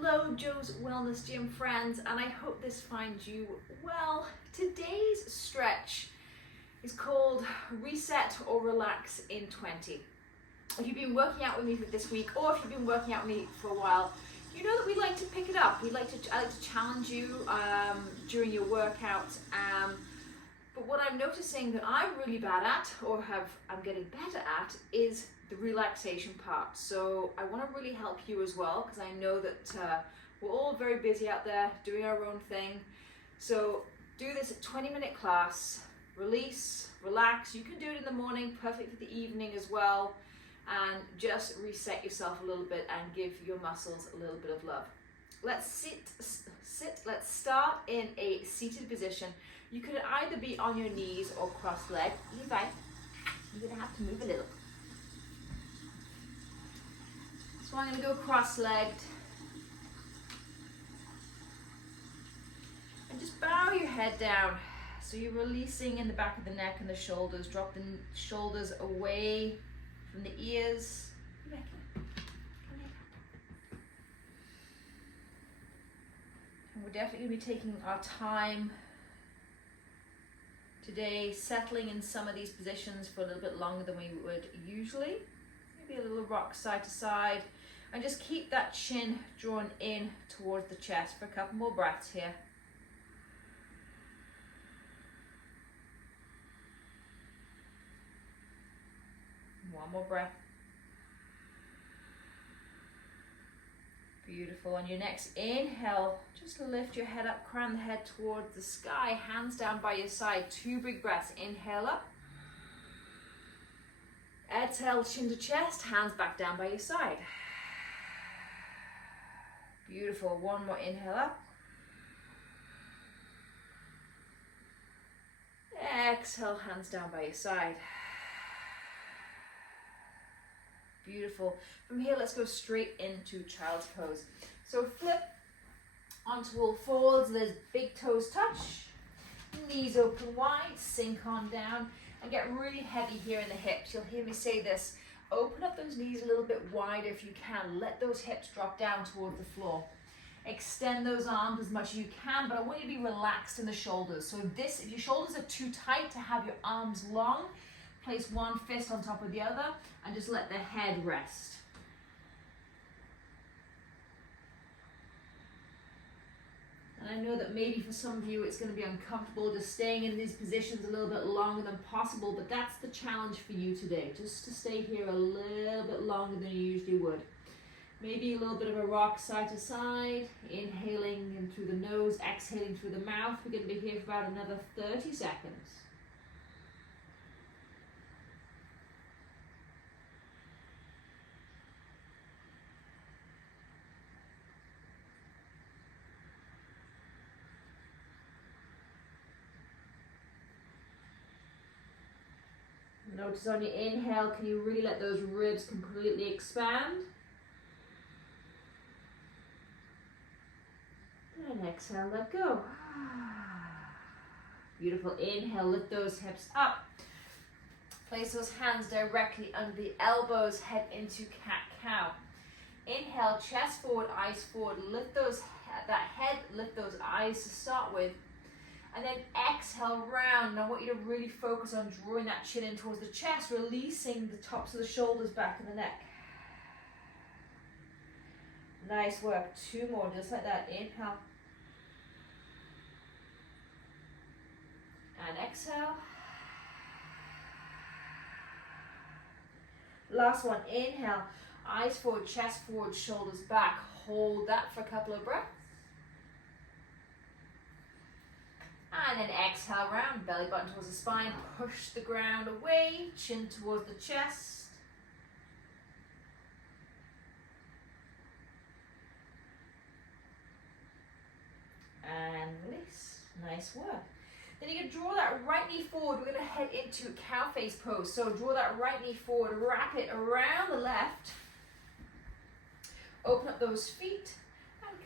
Hello, Joe's Wellness Gym friends, and I hope this finds you well. Today's stretch is called Reset or Relax in 20. If you've been working out with me this week, or if you've been working out with me for a while, you know that we like to pick it up. I like to challenge you during your workout. But what I'm noticing that I'm really bad at, or I'm getting better at, is the relaxation part. So I want to really help you as well, because I know that we're all very busy out there doing our own thing. So do this at 20-minute class, release, relax. You can do it in the morning, perfect for the evening as well, and just reset yourself a little bit and give your muscles a little bit of love. Let's sit. Let's start in a seated position. You could either be on your knees or cross-legged. Levi, you're gonna have to move a little. So I'm gonna go cross-legged. And just bow your head down. So you're releasing in the back of the neck and the shoulders. Drop the shoulders away from the ears. And we're definitely gonna be taking our time today, settling in some of these positions for a little bit longer than we would usually. Maybe a little rock side to side. And just keep that chin drawn in towards the chest for a couple more breaths here. One more breath. Beautiful. On your next inhale, just lift your head up, crown the head towards the sky, hands down by your side. 2 big breaths. Inhale up. Exhale, chin to chest, hands back down by your side. Beautiful. One more inhale up. Exhale, hands down by your side. Beautiful. From here, let's go straight into child's pose. So flip onto all fours, there's big toes touch, knees open wide, sink on down, and get really heavy here in the hips. You'll hear me say this. Open up those knees a little bit wider if you can. Let those hips drop down towards the floor. Extend those arms as much as you can, but I want you to be relaxed in the shoulders. So if your shoulders are too tight to have your arms long, place one fist on top of the other and just let the head rest. And I know that maybe for some of you it's going to be uncomfortable just staying in these positions a little bit longer than possible, but that's the challenge for you today, just to stay here a little bit longer than you usually would. Maybe a little bit of a rock side to side, inhaling in through the nose, exhaling through the mouth. We're going to be here for about another 30 seconds. Notice on your inhale, can you really let those ribs completely expand? And exhale, let go. Beautiful. Inhale, lift those hips up. Place those hands directly under the elbows, head into cat-cow. Inhale, chest forward, eyes forward. Lift that head, lift those eyes to start with. And then exhale, round. And I want you to really focus on drawing that chin in towards the chest, releasing the tops of the shoulders back in the neck. Nice work. 2 more, just like that. Inhale. And exhale. Last one. Inhale. Eyes forward, chest forward, shoulders back. Hold that for a couple of breaths. And then exhale, round, belly button towards the spine, push the ground away, chin towards the chest. And release. Nice work. Then you can draw that right knee forward. We're going to head into cow face pose. So draw that right knee forward, wrap it around the left. Open up those feet.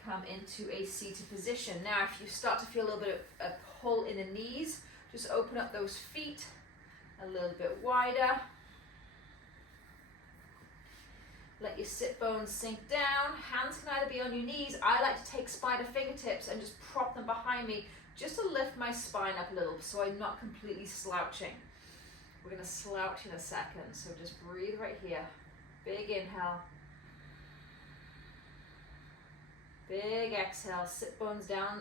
Come into a seated position. Now, if you start to feel a little bit of a pull in the knees, just open up those feet a little bit wider. Let your sit bones sink down. Hands can either be on your knees. I like to take spider fingertips and just prop them behind me just to lift my spine up a little so I'm not completely slouching. We're going to slouch in a second, so just breathe right here. Big inhale. Big exhale. Sit bones down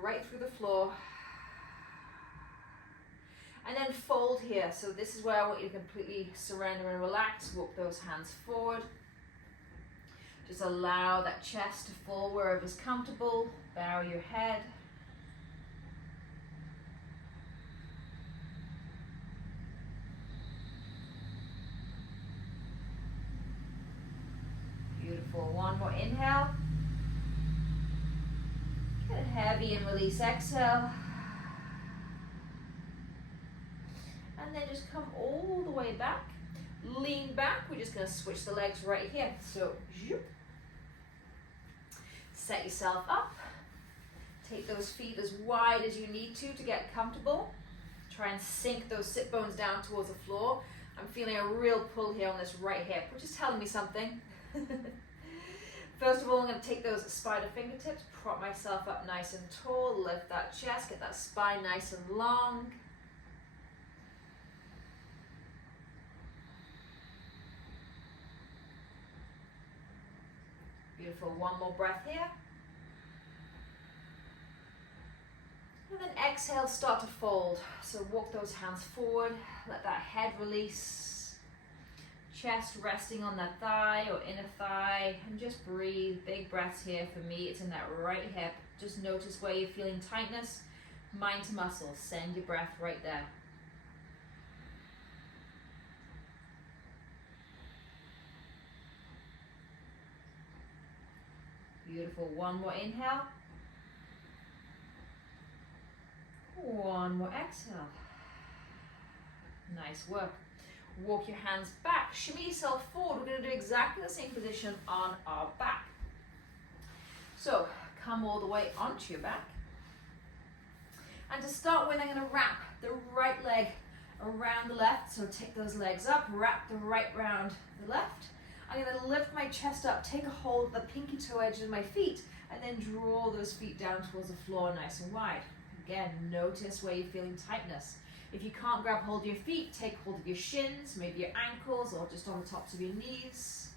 right through the floor. And then fold here. So this is where I want you to completely surrender and relax. Walk those hands forward. Just allow that chest to fall wherever's comfortable. Bow your head. Beautiful. One more inhale. Get heavy and release. Exhale. And then just come all the way back. Lean back. We're just going to switch the legs right here. So, set yourself up. Take those feet as wide as you need to get comfortable. Try and sink those sit bones down towards the floor. I'm feeling a real pull here on this right hip, which is telling me something. First of all, I'm going to take those spider fingertips, prop myself up nice and tall, lift that chest, get that spine nice and long. Beautiful. One more breath here. And then exhale, start to fold. So walk those hands forward, let that head release. Chest resting on that thigh or inner thigh, and just breathe. Big breaths here. For me, it's in that right hip. Just notice where you're feeling tightness. Mind to muscle. Send your breath right there. Beautiful. One more inhale. One more exhale. Nice work. Walk your hands back. Shimmy yourself forward. We're going to do exactly the same position on our back. So come all the way onto your back. And to start with, I'm going to wrap the right leg around the left. So take those legs up, wrap the right round the left. I'm going to lift my chest up, take a hold of the pinky toe edges of my feet, and then draw those feet down towards the floor nice and wide. Again, notice where you're feeling tightness. If you can't grab hold of your feet, take hold of your shins, maybe your ankles, or just on the tops of your knees.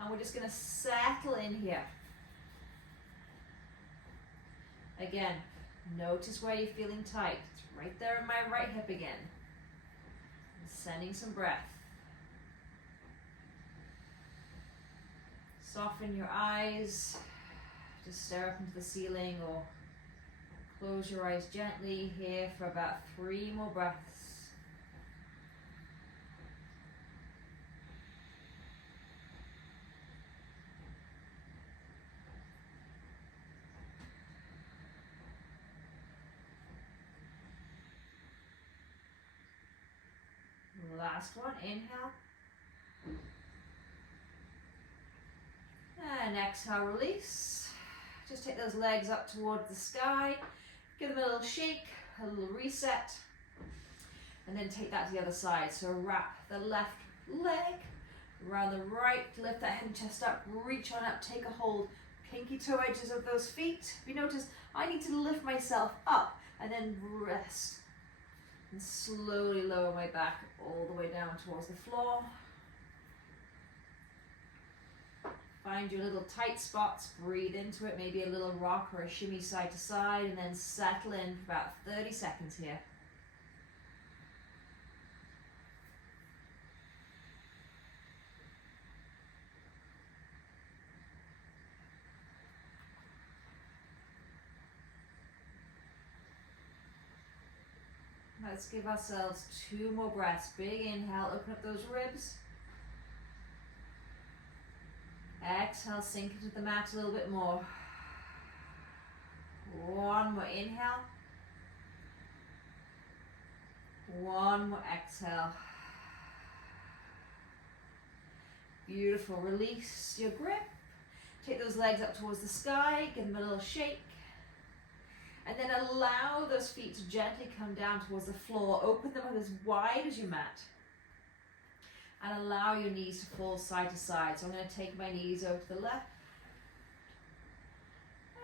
And we're just going to settle in here. Again, notice where you're feeling tight. It's right there in my right hip again. I'm sending some breath. Soften your eyes. Just stare up into the ceiling or close your eyes gently here for about 3 more breaths. Last one, inhale. And exhale, release. Just take those legs up towards the sky. Give them a little shake, a little reset. And then take that to the other side. So wrap the left leg around the right. Lift that head and chest up. Reach on up. Take a hold. Pinky toe edges of those feet. If you notice, I need to lift myself up and then rest. And slowly lower my back all the way down towards the floor. Find your little tight spots, breathe into it, maybe a little rock or a shimmy side to side, and then settle in for about 30 seconds here. Let's give ourselves 2 more breaths. Big inhale, open up those ribs. Exhale, sink into the mat a little bit more. 1 more inhale. 1 more exhale. Beautiful. Release your grip. Take those legs up towards the sky. Give them a little shake. And then allow those feet to gently come down towards the floor. Open them up as wide as your mat. and allow your knees to fall side to side. So I'm going to take my knees over to the left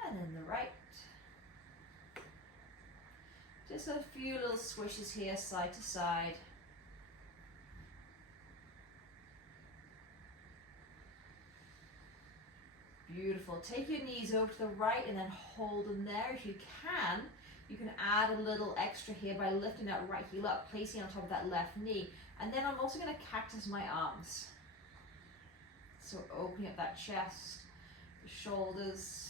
and then the right. Just a few little swishes here, side to side. Beautiful. Take your knees over to the right and then hold them there. If you can add a little extra here by lifting that right heel up, placing it on top of that left knee. And then I'm also going to cactus my arms. So opening up that chest, the shoulders.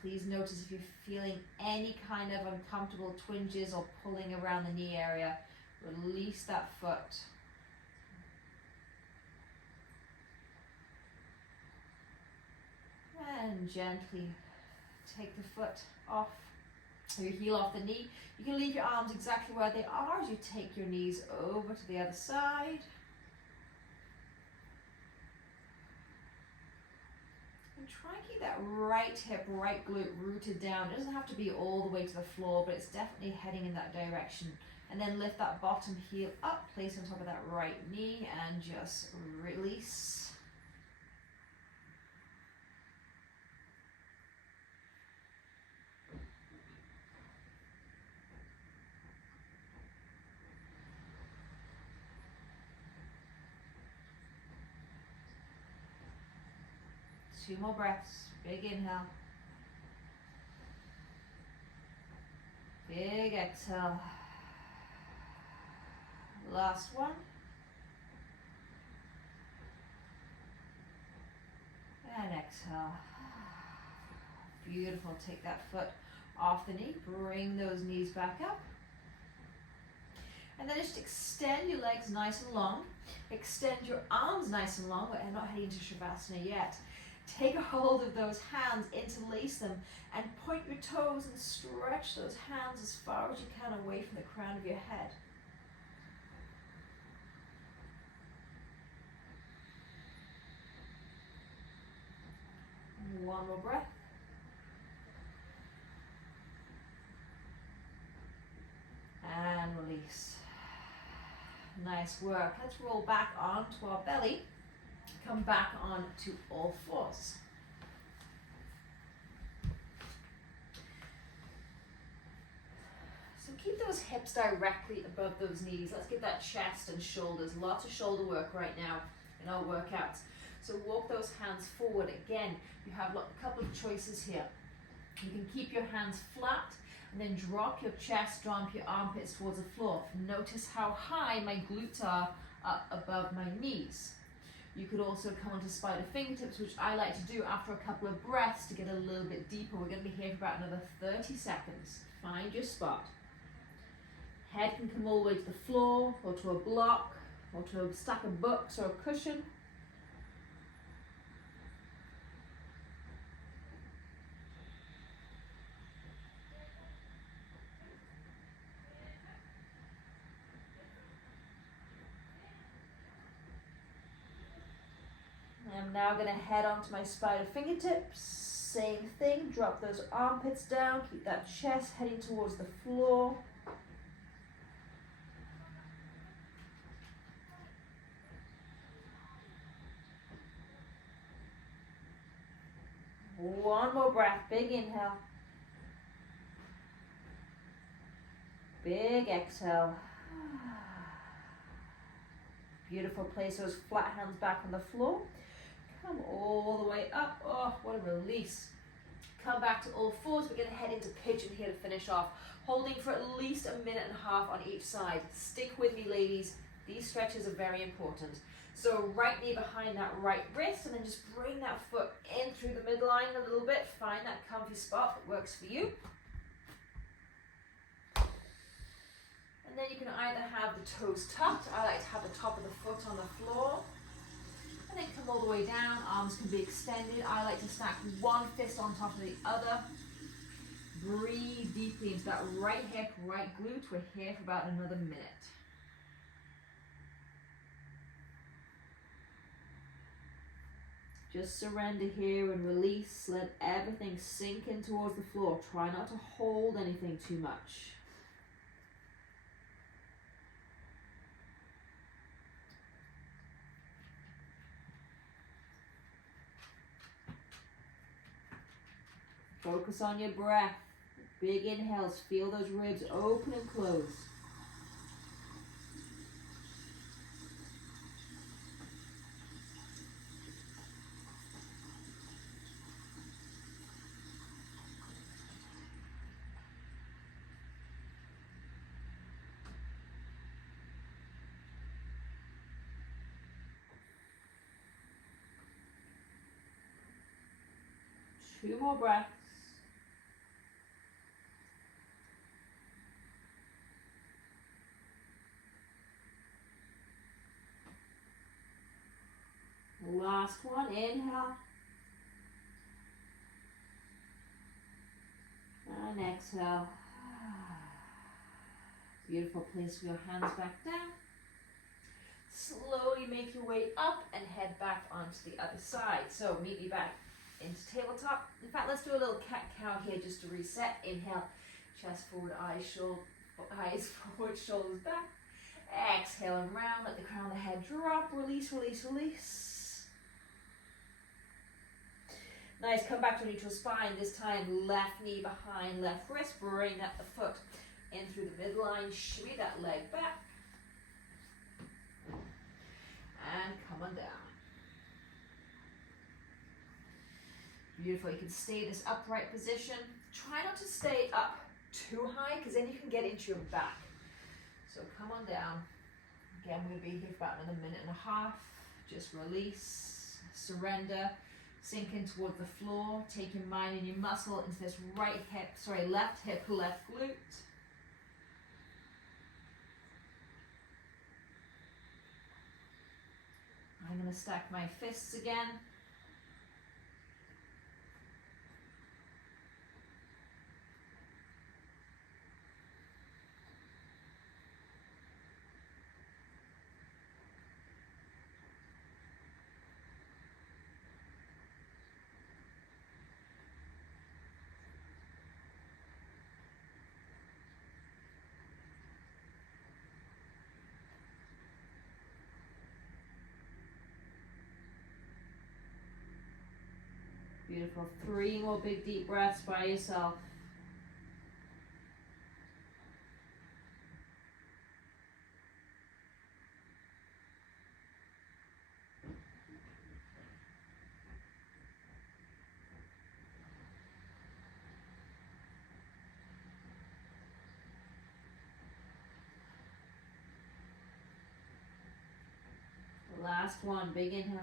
Please notice if you're feeling any kind of uncomfortable twinges or pulling around the knee area, release that foot. And gently take the foot off, your heel off the knee. You can leave your arms exactly where they are as you take your knees over to the other side. And try and keep that right hip, right glute rooted down. It doesn't have to be all the way to the floor, but it's definitely heading in that direction. And then lift that bottom heel up, place on top of that right knee, and just release. Two more breaths. Big inhale. Big exhale. Last one. And exhale. Beautiful. Take that foot off the knee. Bring those knees back up. And then just extend your legs nice and long. Extend your arms nice and long. We're not heading to Shavasana yet. Take a hold of those hands, interlace them, and point your toes and stretch those hands as far as you can away from the crown of your head. One more breath. And release. Nice work. Let's roll back onto our belly. Come back on to all fours. So keep those hips directly above those knees. Let's get that chest and shoulders. Lots of shoulder work right now in our workouts. So walk those hands forward. Again, you have a couple of choices here. You can keep your hands flat and then drop your chest, drop your armpits towards the floor. Notice how high my glutes are up above my knees. You could also come onto spider fingertips, which I like to do after a couple of breaths to get a little bit deeper. We're going to be here for about another 30 seconds. Find your spot. Head can come all the way to the floor, or to a block, or to a stack of books or a cushion. I'm now going to head onto my spider fingertips. Same thing, drop those armpits down, keep that chest heading towards the floor. One more breath, big inhale. Big exhale. Beautiful, place those flat hands back on the floor. Come all the way up. Oh, what a release. Come back to all fours. We're going to head into pigeon here to finish off. Holding for at least a minute and a half on each side. Stick with me, ladies. These stretches are very important. So right knee behind that right wrist, and then just bring that foot in through the midline a little bit. Find that comfy spot that works for you. And then you can either have the toes tucked. I like to have the top of the foot on the floor. And then come all the way down, arms can be extended. I like to stack one fist on top of the other. Breathe deeply into that right hip, right glute. We're here for about another minute. Just surrender here and release. Let everything sink in towards the floor. Try not to hold anything too much. Focus on your breath. Big inhales. Feel those ribs open and close. Two more breaths. Last one, inhale. And exhale. Beautiful. Place your hands back down. Slowly make your way up and head back onto the other side. So meet me back into tabletop. In fact, let's do a little cat-cow here just to reset. Inhale, chest forward, eyes forward, shoulders back. Exhale and round, let the crown of the head drop. Release, release, release. Nice, come back to neutral spine. This time, left knee behind left wrist. Bring up the foot in through the midline. Shimmy that leg back. And come on down. Beautiful. You can stay in this upright position. Try not to stay up too high because then you can get into your back. So come on down. Again, we're going to be here for about another minute and a half. Just release, surrender, sink in towards the floor. Take your mind and your muscle into this left hip, left glute. I'm going to stack my fists again. Beautiful. 3 more big deep breaths by yourself. Last one, big inhale.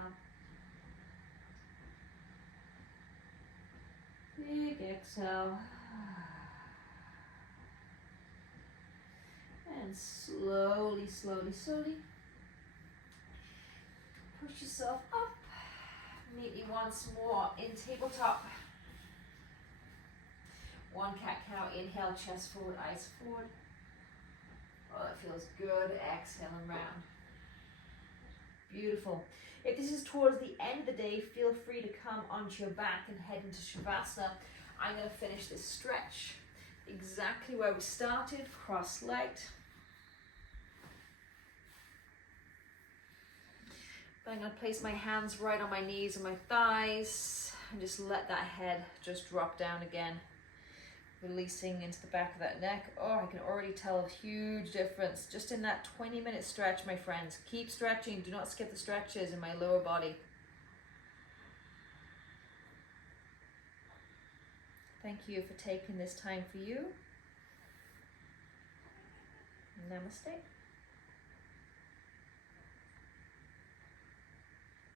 Big exhale. And slowly, slowly, slowly push yourself up. Meet me once more in tabletop. One cat-cow. Inhale, chest forward, eyes forward. Oh, that feels good. Exhale and round. Beautiful. If this is towards the end of the day, feel free to come onto your back and head into Shavasana. I'm going to finish this stretch exactly where we started, cross-legged. I'm going to place my hands right on my knees and my thighs and just let that head just drop down again, releasing into the back of that neck. Oh, I can already tell a huge difference just in that 20-minute stretch, my friends. Keep stretching. Do not skip the stretches in my lower body. Thank you for taking this time for you. Namaste.